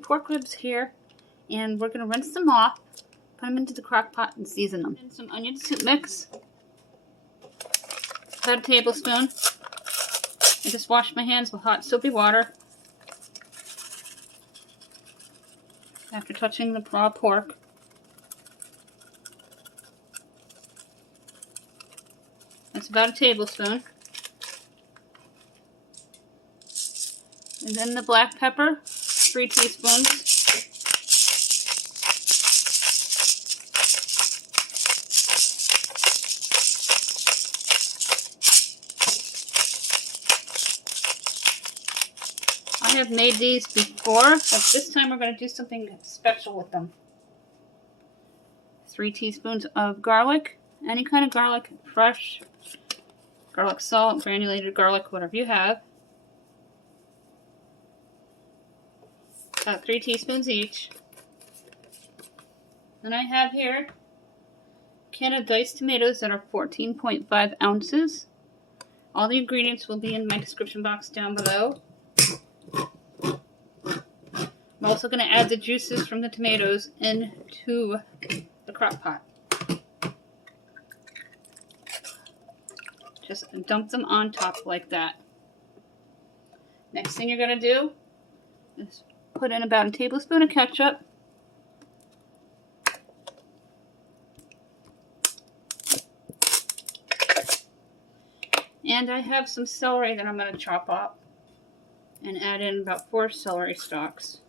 pork ribs here, and we're going to rinse them off, put them into the crock pot, and season them. And some onion soup mix, about a tablespoon. I just washed my hands with hot soapy water after touching the raw pork. That's about a tablespoon. And then the black pepper, 3 teaspoons. I have made these before, but this time we're going to do something special with them. 3 teaspoons of garlic, any kind of garlic, fresh, garlic salt, granulated garlic, whatever you have. About 3 teaspoons each. Then I have here a can of diced tomatoes that are 14.5 ounces. All the ingredients will be in my description box down below. I'm also going to add the juices from the tomatoes into the crock pot. Just dump them on top like that. Next thing you're going to do is put in about a tablespoon of ketchup. And I have some celery that I'm going to chop up and add in about 4 celery stalks.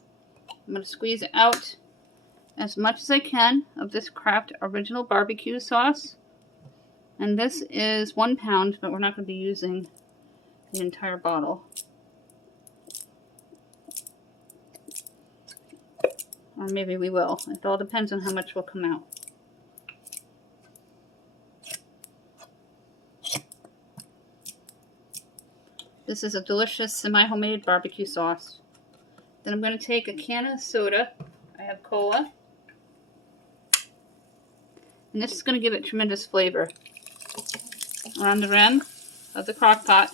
I'm going to squeeze out as much as I can of this Kraft original barbecue sauce. And this is 1 pound, but we're not going to be using the entire bottle. Or maybe we will. It all depends on how much will come out. This is a delicious semi-homemade barbecue sauce. Then I'm going to take a can of soda. I have cola. And this is going to give it tremendous flavor. Around the rim of the crock pot,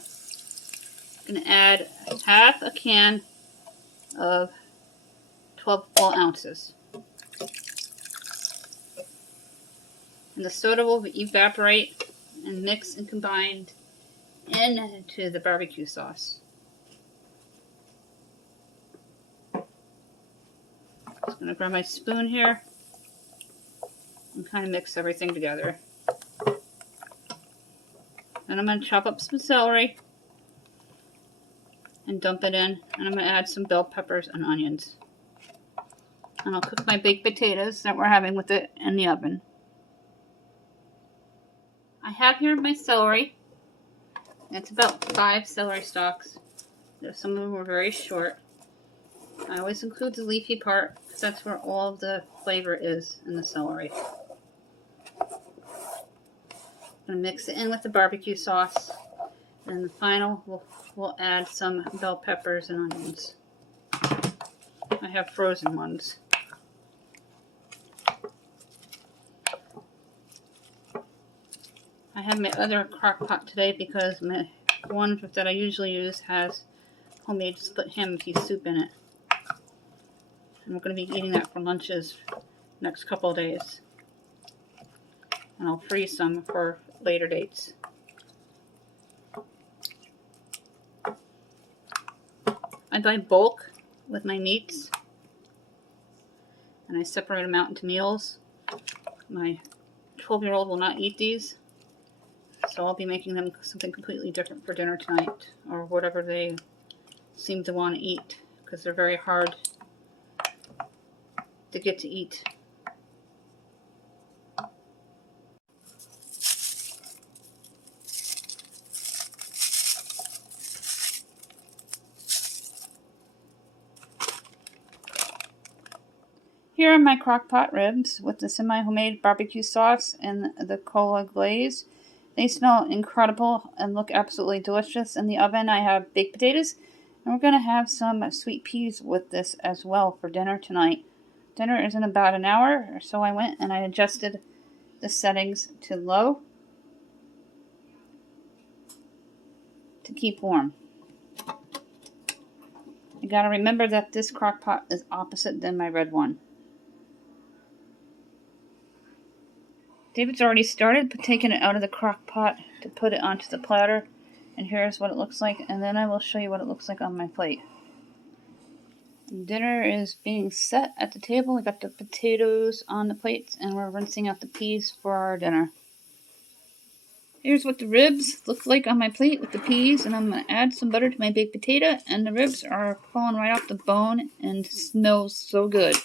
I'm going to add half a can of 12 full ounces. And the soda will evaporate and mix and combine into the barbecue sauce. Just going to grab my spoon here and kind of mix everything together. Then I'm going to chop up some celery and dump it in. And I'm going to add some bell peppers and onions. And I'll cook my baked potatoes that we're having with it in the oven. I have here my celery. It's about 5 celery stalks. Some of them were very short. I always include the leafy part because that's where all of the flavor is in the celery. I'm going to mix it in with the barbecue sauce. And the final, we'll add some bell peppers and onions. I have frozen ones. I have my other crock pot today because my one that I usually use has homemade split ham and pea soup in it. And we're going to be eating that for lunches next couple of days. And I'll freeze some for later dates. I buy bulk with my meats. And I separate them out into meals. My 12-year-old will not eat these. So I'll be making them something completely different for dinner tonight. Or whatever they seem to want to eat. Because they're very hard to get to eat. Here are my crock pot ribs with the semi-homemade barbecue sauce and the cola glaze. They smell incredible and look absolutely delicious. In the oven I have baked potatoes, and we're going to have some sweet peas with this as well for dinner tonight. Dinner is in about an hour, or so I went and I adjusted the settings to low to keep warm. You gotta remember that this crock pot is opposite than my red one. David's already started taking it out of the crock pot to put it onto the platter. And here's what it looks like, and then I will show you what it looks like on my plate. Dinner is being set at the table. We got the potatoes on the plates, and we're rinsing out the peas for our dinner. Here's what the ribs look like on my plate with the peas, and I'm going to add some butter to my baked potato, and the ribs are falling right off the bone and smells so good.